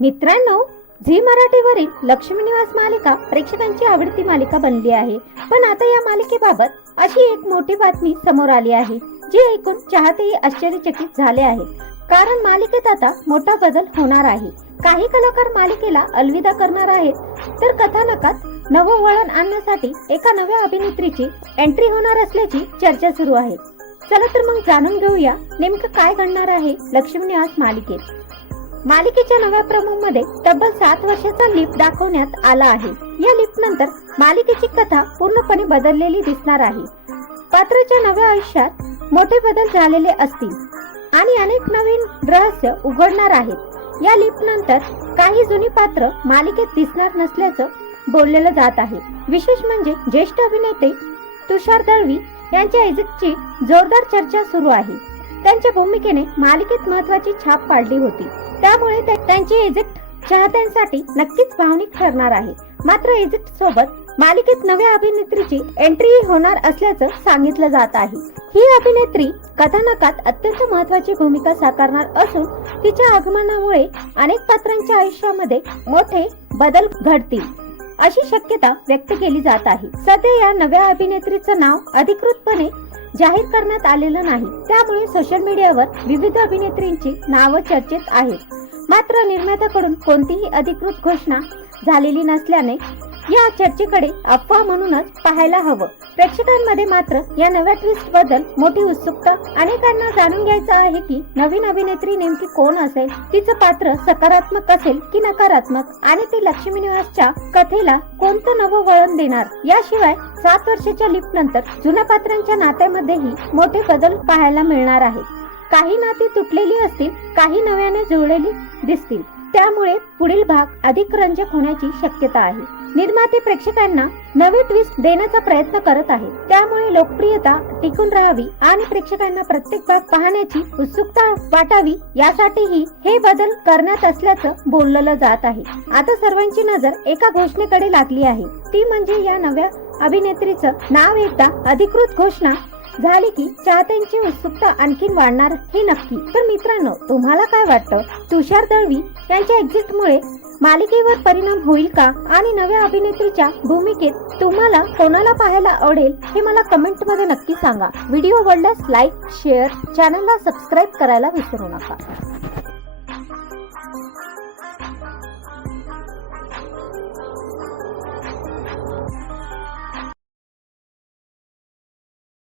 मित्रांनो, झी मराठीवरील लक्ष्मी निवास मालिका प्रेक्षकांची आवडती मालिका बनली आहे. पण आता या मालिकेबाबत अशी एक मोठी बातमी समोर आली आहे, जी ऐकून चाहतेही आश्चर्यचकित झाले आहेत. कारण मालिकेत आता मोठा बदल होणार आहे. काही कलाकार मालिकेला अलविदा करणार आहेत, तर कथानकात नवं वळण आणण्यासाठी एका नव्या अभिनेत्रीची एंट्री होणार असल्याची चर्चा सुरू आहे. चला तर मग जाणून घेऊया नेमकं काय घडणार आहे लक्ष्मी निवास मालिकेत. मालिकेच्या नव्या प्रोमो मध्ये तब्बल 7 वर्षाचा लीप दाखवण्यात आला आहे. या लीप नंतर मालिकेची कथा पूर्णपणे बदललेली दिसणार आहे. पात्राच्या नव्या आयुष्यात मोठे बदल झालेले असतील आणि अनेक नवीन रहस्य उघडणार आहेत. या लीप नंतर काही जुनी पात्र मालिकेत दिसणार नसल्याचं बोललेलं जात आहे. विशेष म्हणजे ज्येष्ठ अभिनेते तुषार दळवी यांच्या एक्झिटची जोरदार चर्चा सुरू आहे. त्यांच्या भूमिकेने मालिकेत महत्त्वाची छाप पाडली होती, त्यामुळे त्यांची एक्झिट चाहत्यांसाठी नक्कीच भावनिक ठरणार आहे. मात्र एक्झिट सोबत मालिकेत नव्या अभिनेत्रीची एंट्री होणार असल्याचं सांगितलं जात आहे. ही अभिनेत्री कथानकात अत्यंत महत्त्वाची भूमिका साकारणार असून तिच्या आगमनामुळे अनेक पात्रांच्या आयुष्यामध्ये मोठे बदल घडतील अशी शक्यता व्यक्त केली जात आहे. सध्या या नव्या अभिनेत्रीचं नाव अधिकृतपणे जाहीर करण्यात आलेलं नाही, त्यामुळे सोशल मीडियावर विविध अभिनेत्रींची नावं चर्चेत आहेत. मात्र निर्मात्याकडून कोणतीही अधिकृत घोषणा झालेली नसल्याने या चर्चेकडे अफवा म्हणूनच पाहायला हवं. प्रेक्षकांमध्ये मात्र या नव्या ट्विस्ट बद्दल मोठी उत्सुकता. अनेकांना जाणून घ्यायचं आहे की नवीन अभिनेत्री नेमकी कोण असेल, तिचं पात्र सकारात्मक असेल की नकारात्मक, आणि ती लक्ष्मी निवासच्या कथेला कोणतं नवं वळण देणार. याशिवाय 7 वर्षाच्या लीप नंतर जुन्या पात्रांच्या नात्यामध्येही मोठे बदल पाहायला मिळणार आहेत. काही नाती तुटलेली असतील, काही नव्याने जुळलेली दिसतील, त्यामुळे पुढील भाग अधिक रंजक होण्याची शक्यता आहे. निर्माते प्रेक्षकांना नवे ट्विस्ट देण्याचा प्रयत्न करत आहेत, त्यामुळे लोकप्रियता टिकून राहावी आणि प्रेक्षकांना प्रत्येक भाग पाहण्याची उत्सुकता वाटावी, यासाठीही हे बदल करण्यात असल्याचं बोललं जात आहे. आता सर्वांची नजर एका घोषणेकडे लागली आहे, ती म्हणजे या नव्या अभिनेत्रीचं नाव एकदा अधिकृत घोषणा झाली की चाहत्यांची उत्सुकता आणखीन वाढणार हे नक्की. तर मित्रांनो, तुम्हाला काय वाटतं? तुषार दळवी यांच्या एक्झिटमुळे मालिकेवर परिणाम होईल का? आणि नव्या अभिनेत्रीच्या भूमिकेत तुम्हाला कोणाला पाहायला आवडेल हे मला कमेंट मध्ये नक्की सांगा. व्हिडिओ आवडल्यास लाईक, शेअर, चॅनलला सबस्क्राईब करायला विसरू नका.